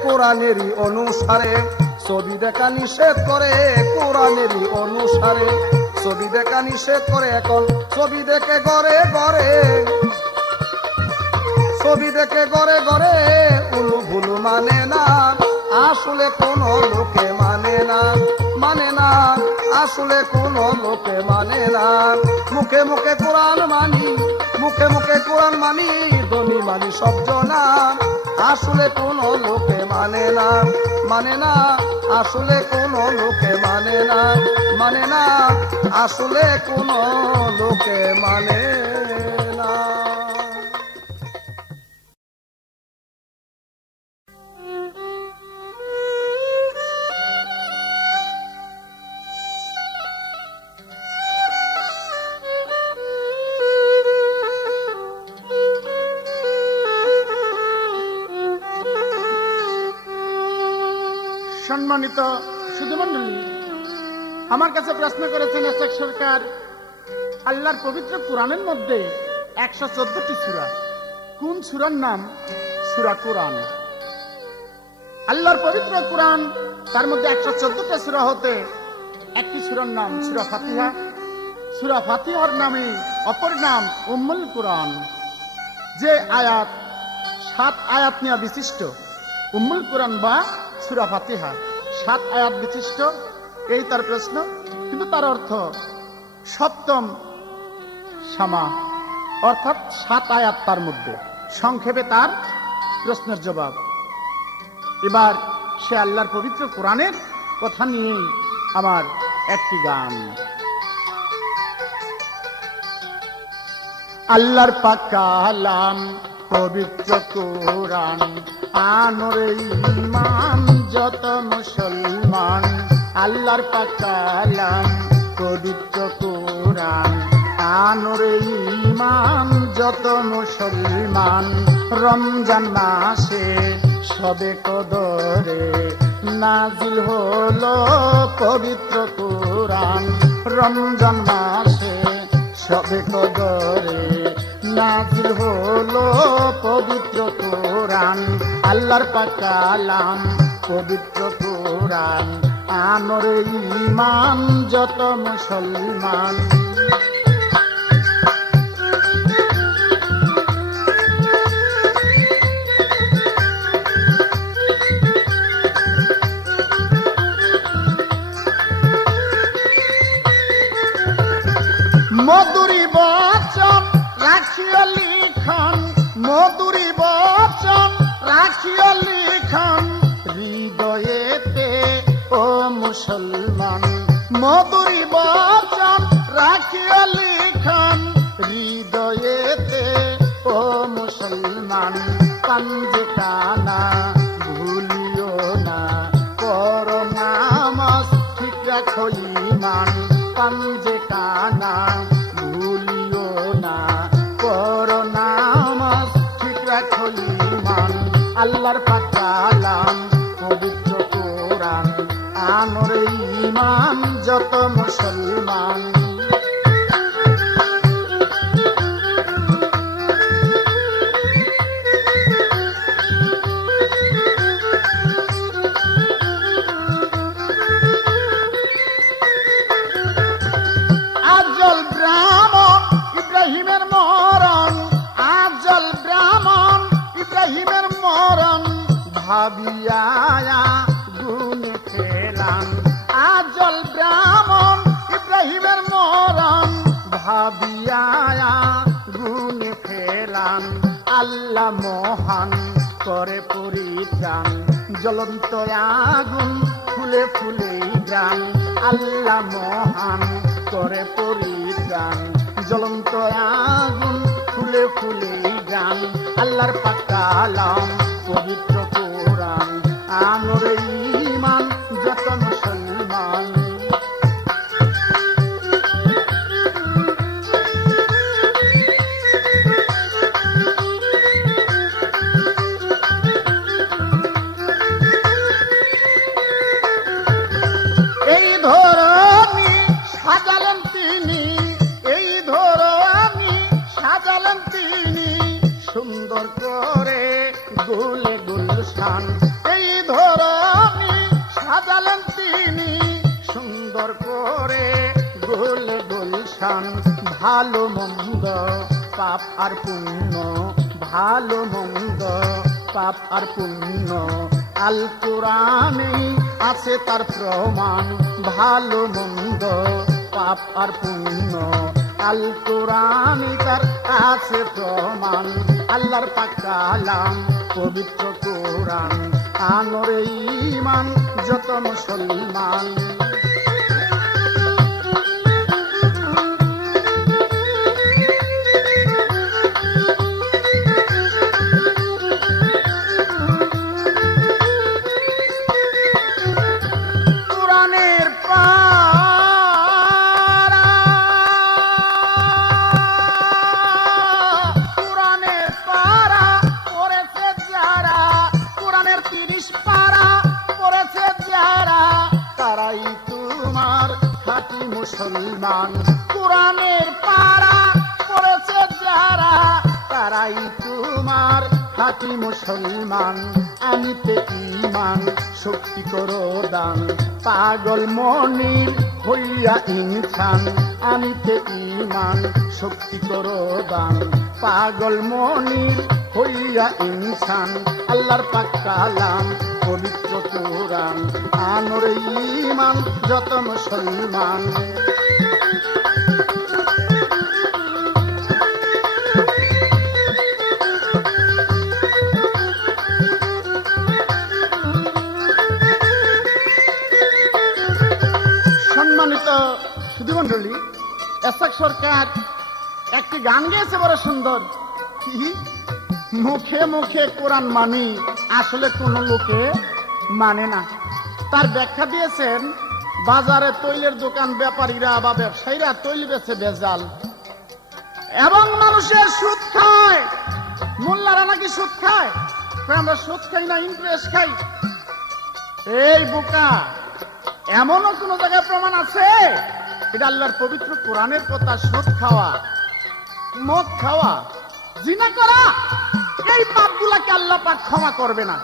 কোরআনেরই অনুসারে ছবি দেখা নিষেধ করে, কোরআনেরই অনুসারে ছবি দেখা নিষেধ করে। এখন ছবি দেখে ঘরে ঘরে, ছবি দেখে ঘরে ঘরে, উলু ভুলু মানে না, আসলে কোন লোকে মানে না, মানে না, আসলে কোন লোকে মানে না। মুখে মুখে কোরআন মানি, মুখে মুখে কোরআন মানি, দনি মানি সব জনা, আসলে কোন লোকে মানে না, মানে না, আসলে কোন লোকে মানে না, মানে না, আসলে কোন লোকে মানে না। সম্মানিত সুধীমণ্ডলী, আমার কাছে প্রশ্ন করেছেন এসএক সরকার, আল্লাহর পবিত্র কোরআনের মধ্যে 114টি সূরা, কোন সূরার নাম সূরা কোরআন? আল্লাহর পবিত্র কোরআন, তার মধ্যে 114টা সূরা হতে একটি সূরার নাম সূরা ফাতিহা। সূরা ফাতিহার নামে অপর নাম উম্মুল কোরআন। যে আয়াত 7 আয়াত নিয়ে বিশিষ্ট উম্মুল কোরআন বা সূরা ফাতিহা 7 আয়াত বিশিষ্ট, এই তার প্রশ্ন। কিন্তু তার অর্থ সপ্তম সামা, অর্থাৎ 7 আয়াত তার মধ্যে। সংক্ষেপে তার প্রশ্নের জবাব। এবার সে আল্লাহর পবিত্র কোরআনের কথা নিয়েই আমার একটি গান। আল্লাহর পাক কালাম পবিত্র কোরআন, আনরে ঈমান যত মুসলমান। আল্লাহর পাক কালাম পবিত্র কোরআন, আনরে ঈমান যত মুসলমান। রমজান মাসে সবে কদরে নাজিল হলো পবিত্র কোরআন। রমজান মাসে সবে কদরে নাজিল হলো পবিত্র কোরআন। আল্লাহর পাক কালাম পবিত্র কোরআন, আনরে ঈমান যত মুসলমান। মধুরী বচন রাখিও লিখন, মধুরী বচন রাখিও লিখন হৃদয়েতে ও মুসলমান। মধুরী বচন রাখিও লিখন হৃদয়েতে ও যত মুসলমান। আজল ব্রাহ্মণ ইব্রাহিমের মরণ, আজল ব্রাহ্মণ ইব্রাহিমের মরণ, ভাবিয়া গুণ খেলাম। আজল ব্রাহ্মণ ইব্রাহিমের মরণ, ভাবিয়া গুণ খেলাম। আল্লাহ মহান করে পরিত্রাণ, জ্বলন্ত আগুন ফুলে ফুলে গান। আল্লাহ মহান করে পরিত্রাণ, জ্বলন্ত আগুন ফুলে ফুলে গান। আল্লাহর পাক কালাম পবিত্র কোরআন, আমার ঈমান যত মুসলমান। এই ধরনী সাজালেন তিনি, এই ধরনী সাজালেন তিনি, সুন্দর করে গোলে গুলশান। এই ধরনী সাজালেন তিনি, সুন্দর করে গোলে গুলশান। ভালো মন্দ পাপ আর পুণ্য, ভালো মন্দ পাপ আর পুণ্য, আল কোরআনে আছে তার প্রমাণ। ভালো মন্দ পাপ আর পুণ্য, আল কোরআনে তার আছে প্রমাণ। আল্লাহর পাক কালাম পবিত্র কোরআন, আমার ঈমান যত মুসলমান। কোরআনের পারা, কোরআনের পারা পড়েছে যারা, কোরআনের 30 পারা পড়েছে যারা, তারাই তোমার খাঁটি মুসলমান। কোরআনের পারা পড়েছে যারা, তারাই তোমার খাঁটি মুসলমান। আনিতে ঈমান শক্তি করো দান, পাগল মনির হইয়া ইনসান। আনিতে ঈমান শক্তি করো দান, পাগল মনির হইয়া ইনসান। আল্লাহর পাক কালাম পবিত্র কোরআন, আমার ঈমান যত মুসলমান। সম্মানিত সুধীমণ্ডলী, এসআক সরকার একটি গান গেয়েছে বড় সুন্দর। কি মুখে মুখে কোরআন মানি, আসলে কোন লোকে মানে না। তার ব্যাখ্যা দিয়েছেন, বাজারে তৈলের দোকান ব্যাপারীরা বা ব্যবসায়ীরা তৈল বেচে ভেজাল, এবং মানুষের সুদ খায়। মোল্লারা নাকি সুদ খায়, আমরা সুদ খাই না, ইন্টারেস্ট খাই। এই বোকা, এমনও কোন জায়গায় প্রমাণ আছে? এটা আল্লাহর পবিত্র কোরআনের কথা। সুদ খাওয়া, মদ খাওয়া, জিনা করা, এই পাপগুলাকে আল্লাহ পাক ক্ষমা করবে না,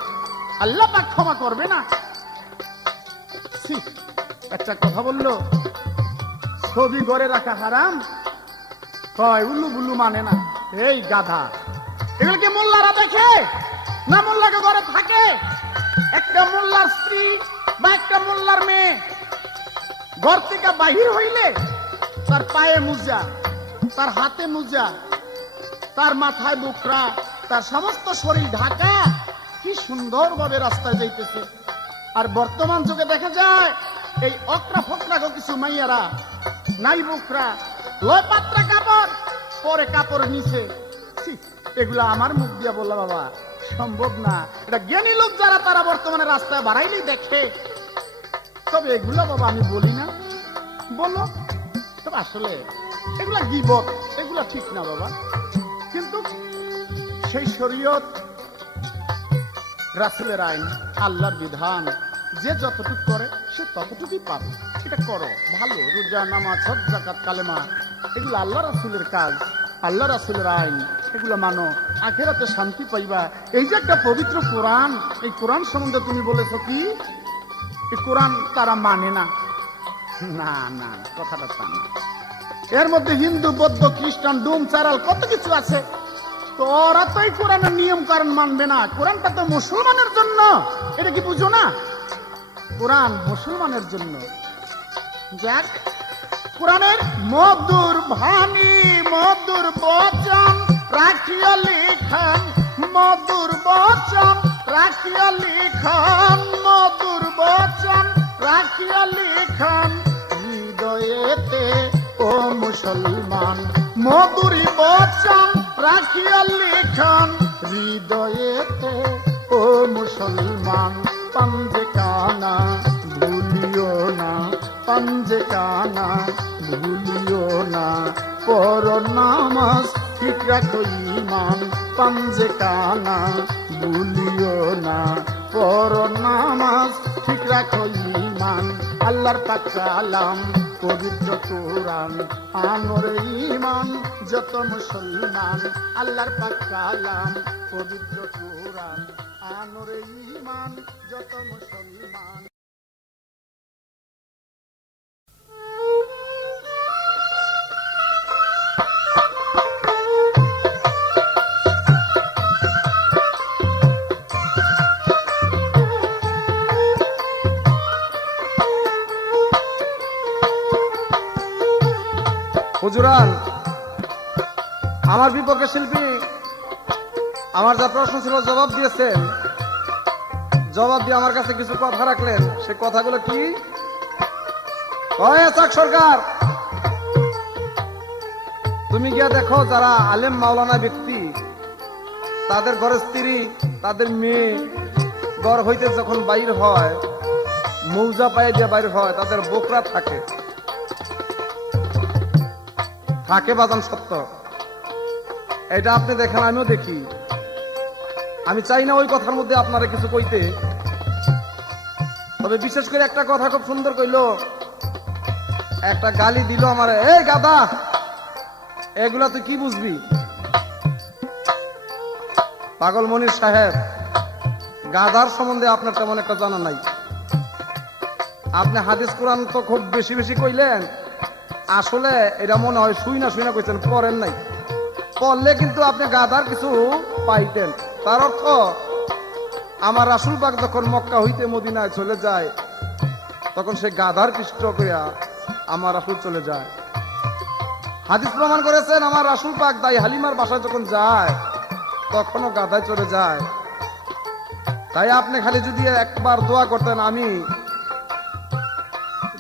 আল্লাহ পাক ক্ষমা করবে না। একটা কথা বললো, ছবি ঘরে রাখা হারাম, কয় উল্লু বুল্লু মানে না। এই গাধা, এগুলো কি মোল্লারা দেখে না মোল্লাকে ঘরে থাকে? একটা মোল্লার স্ত্রী বা একটা মোল্লার মেয়ে ঘর থেকে বাহির হইলে তার পায়ে মুজা, তার হাতে মুজা, তার মাথায় বুকরা, তার সমস্ত শরীর ঢাকা, কি সুন্দর ভাবে রাস্তায় যাইতেছে। আর বর্তমান যুগে দেখা যায় এই অকরা ফকরা কিছু মাইয়ারা নাই বুকরা, লয় পাত্রা কাপড় পরে কাপড় নিচে। এগুলা আমার মুখ দিয়া বললা বাবা সম্ভব না। এটা জ্ঞানী লোক যারা, তারা বর্তমানে রাস্তায় বাড়াইলেই দেখে। তবে এগুলা বাবা আমি বলি না, বলো। তবে আসলে এগুলা গীবত, এগুলা ঠিক না বাবা। কিন্তু সেই শরীয়ত, রাসূলের আইন, আল্লাহর বিধান, যে যতটুকু করে সে ততটুকুই পাবে। এটা করো ভালো, রোজা নামাজ হজ যাকাত কালেমা এগুলো আল্লাহ রাসূলের কাজ, আল্লাহ রাসূলের আইন, এগুলো মানো, আখিরাতে শান্তি পাইবা। এই যে একটা পবিত্র কোরআন, এই কোরআন সম্বন্ধে তুমি বলেছো কি এই কোরআন তারা মানে না। না না, কথাটা তা না। এর মধ্যে হিন্দু বৌদ্ধ খ্রিস্টান ডুম চারাল কত কিছু আছে, তো ওরা তো এই কোরআনের নিয়ম কারণ মানবে না। কোরআনটা তো মুসলমানের জন্য, এটা কি বুঝো না? কোরআন মুসলমানের জন্য। যাক, কোরআনের মধুর বাণী মধুর বচন রাখিয়া লিখন, মধুর বচন রাখিয়া লিখন, মধুর বচন রাখিয়া লিখন হৃদয়েতে ও মুসলমান, মধুরী বচন রাখিয়া লিখন হৃদয়েতে ও মুসলমান। পাঞ্জে কানা ভুলিও না, পাঞ্জে কানা ভুলিও না, পর নামাজ ঠিক রাখো ঈমান। পাঞ্জে কানা ভুলিও না, পর নামাজ ঠিক রাখো ঈমান। আল্লাহর পাক কালাম পবিত্র কোরআন, আনোরে ঈমান যত মুসলমান। আল্লাহর পাক কালাম পবিত্র কোরআন, আনোরে ঈমান যত মুসলমান। হুজুরান, আমার বিপক্ষে শিল্পী আমার যা প্রশ্ন ছিল জবাব দিয়েছেন, জবাব দিয়ে আমার কাছে কিছু কথা রাখলেন। সে কথাগুলো কি? চাক সরকার, তুমি গিয়া দেখো যারা আলেম মাওলানা ব্যক্তি, তাদের ঘরের স্ত্রী তাদের মেয়ে ঘর হইতে যখন বাইর হয়, মৌজা পায়ে দিয়ে বাইর হয়, তাদের বোকরা থাকে থাকে বাজান, সত্য। এটা আপনি দেখেন, আমিও দেখি। আমি চাই না ওই কথার মধ্যে আপনারা কিছু কইতে, তবে বিশেষ করে একটা কথা খুব সুন্দর কইলো, একটা গালি দিল আমারে, এই গাদা, এগুলা তুই কি বুঝবি? পাগল মনির সাহেব, গাদার সম্বন্ধে আপনার তেমন একটা জানা নাই। আপনি হাদিস কোরআন তো খুব বেশি বেশি কইলেন, আসলে এটা মনে হয় শুই না কইছেন, পড়েন নাই। পড়লে কিন্তু আপনি গাদার কিছু পাইতেন। তার অর্থ, আমার রাসূল পাক যখন মক্কা হইতে মদিনায় চলে যায়, তখন সে গাদার পৃষ্ঠ করিয়া আমার রাসূল চলে যায়। হাদিস প্রমাণ করেছেন, আমার রাসূল পাক দাই হালিমার বাসায় যখন যায়, তখনও গাদায় চলে যায়। তাই আপনি খালি যদি একবার দোয়া করতেন, আমি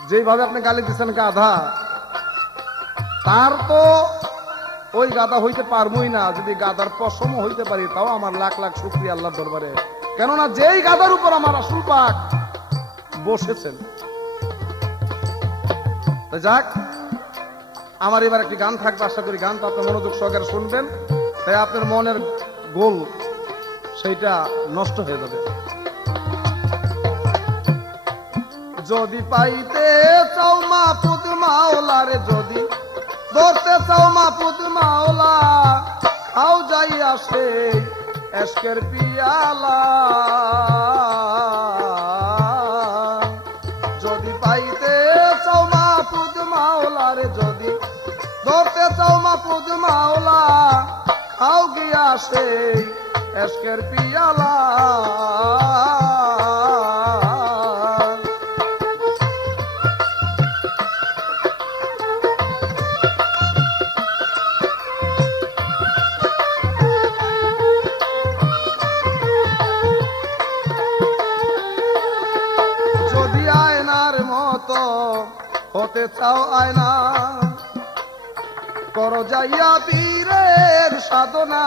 যেভাবে আপনি গালি দিচ্ছেন গাধা, তার তো ওই গাদা হইতে পারবই না। যদি গাদার পশম হইতে পারি, তাও আমার লাখ লাখ শুকরিয়া আল্লাহর দরবারে। কেননা যেই গাদার উপর আমার রাসূল পাক বসেছেন। যাক, আমার এবার একটি গান থাকবে, আশা করি গানটা আপনি মনোযোগ সহকারে শুনবেন, তাই আপনার মনের গোল সেইটা নষ্ট হয়ে যাবে। যদি পাইতে চাও মাহফুজ মাওলারে, যদি ধরতে চাও মাহফুজ মাওলা, খাও যাইয়া সেই এশকের পিয়ালা। যদি পাইতে চাও মাহফুজ মাওলারে, যদি ধরতে চাও মাহফুজ মাওলা, খাও গিয়া সেই এশকের পিয়ালা। হতে চাও আয়না, করো যাইয়া পীরের সাধনা।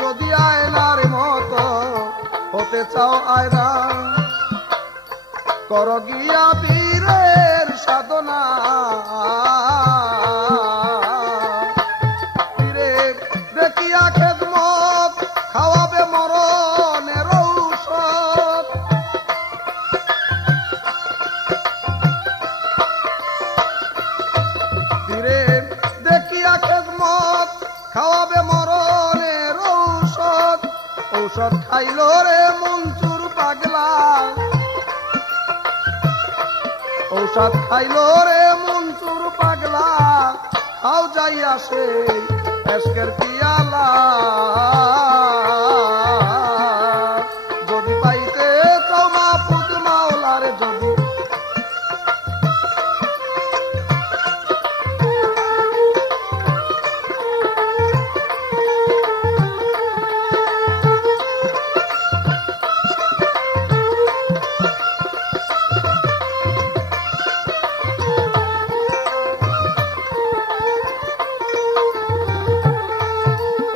যদি আয়নার মতো হতে চাও আয়না, করো গিয়া পীরের সাধনা। পীরে দেখিয়া খেদমত খাওয়াবে মরণের ঔষধ, ঔষধ খাইলো রে মঞ্চুর পাগলা, ঔষধ খাইলো রে মঞ্চুর পাগলা, আও যাই আসে এসকের পিয়ালা। যদি পাইতে চাও মাহফুজ মাওলার, যদি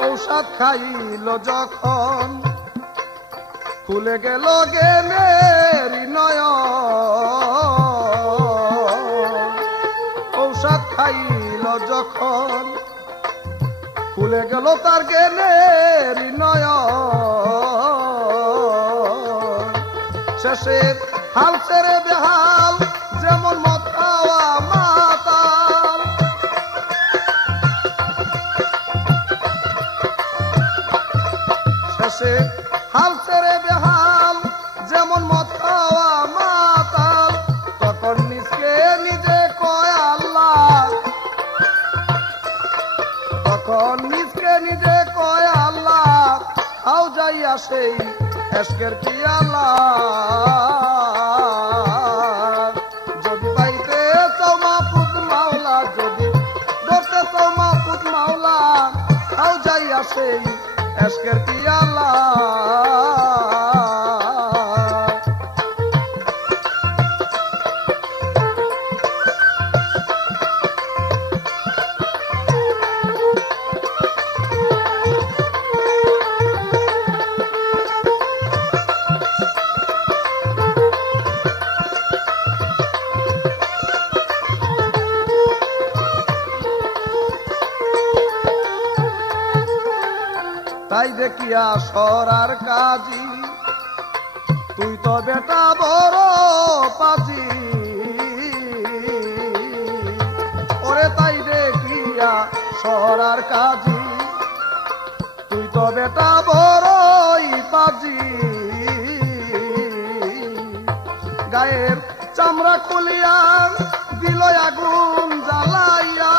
ঔষধ খাইল যখন খুলে গেল জ্ঞানের নয়ন, ঔষধ খাইল যখন খুলে গেল তার জ্ঞানের নয়ন, শেষে হাল ছেড়ে বেহাল যেমন মদ খাওয়া মাতাল, শেষে হাল ছেড়ে বেহাল যেমন মদ খাওয়া মাতাল, তখন নিজকে নিজে কয় আল্লাহ, তখন নিজকে নিজে কয় আল্লাহ, আও যাইয়া সেই এসকের পিয়ালা। যদি পাইতে চাও মাহফুজ মাওলা, যদি ধরতে চাও মাহফুজ মাওলা, আও যাইয়া সেই এসকের পিয়ালা। তাই দেখিয়া সরার কাজী, তুই তো বেটা বড় পাজি, ওরে তাই দেখিয়া সরার কাজী, তুই তো বেটা বড়ই পাজি, গায়ের চামড়া খুলিয়া দিল আগুন জ্বালাইয়া,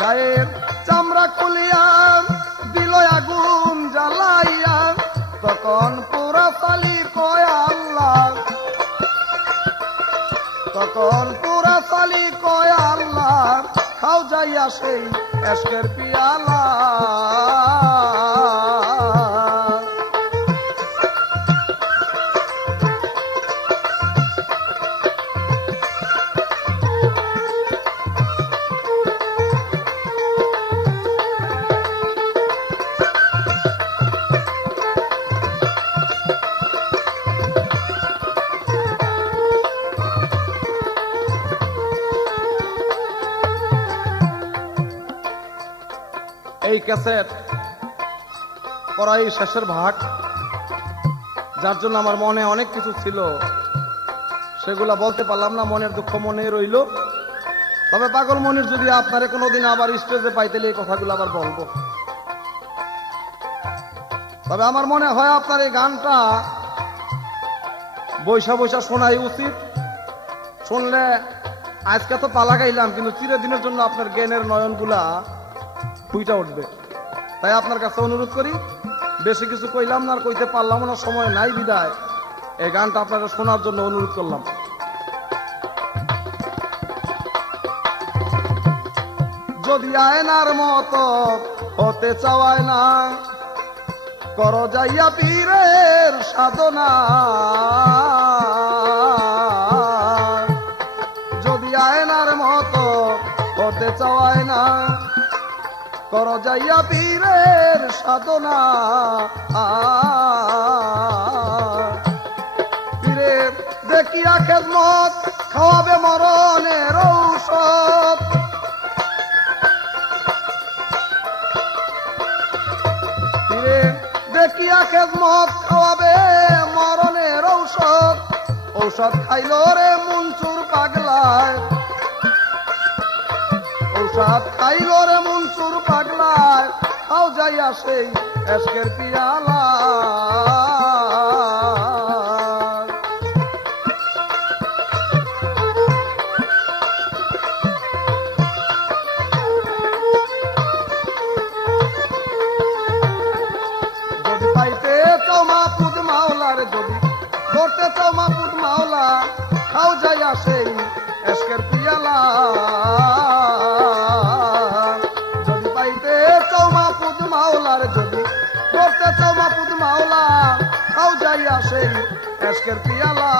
গায়ের চামড়া খুলিয়া দিল আগুন জ্বালাইয়া, তখন পুরা সালি কয় আল্লাহ, তখন পুরা সালি কয় আল্লাহ, খাও যাইয়া সেই এসকের পিয়ালা। এই ক্যাসেট পড়াই শেষের ভাগ, যার জন্য আমার মনে অনেক কিছু ছিল, সেগুলা বলতে পারলাম না, মনের দুঃখ মনে রইল। তবে পাগল মনির যদি আপনারে কোনোদিন আবার স্টেজে পাইতেলে এই কথাগুলো আবার বলবো। তবে আমার মনে হয় আপনার এই গানটা বৈশা বৈশা শোনাই উচিত, শুনলে আজকে তো পালা গাইলাম, কিন্তু চিরদিনের জন্য আপনার জ্ঞানের নয়নগুলা ফুইটা উঠবে। তাই আপনার কাছে অনুরোধ করি, বেশি কিছু কইলাম না, আর কইতে পারলাম না, সময় নাই বিদায় এই গানটা আপনারা শোনার জন্য অনুরোধ করলাম। যদি আয়নার মতো হতে চাওয়ায় না, কর যাইয়া পীরের সাধনা, যদি আয়নার মতো হতে চাওয়ায় না, কর যাইয়া পীরের সাধনা, পীরের দেখিয়া খেদমত খাওয়াবে মরণের ঔষধ, পীরের দেখিয়া খেদমত খাওয়াবে মরণের ঔষধ, ঔষধ খাইল রে মঞ্চুর পাগলায়, ঔষধ খাইল রে মনসুর পাগলায় খাও যাইয়া সেই এসকের পিয়ালা যদি পাইতে চাও মাহফুজ মাওলার যদি ধরতে চাও মাহফুজ মাওলা খাও যাইয়া সেই এসকের পিয়ালা যদি পাইতে চাও মাহফুজ মাওলার যদি ধরতে চাও মাহফুজ মাওলা খাও যাইয়া সেই এসকের পিয়ালা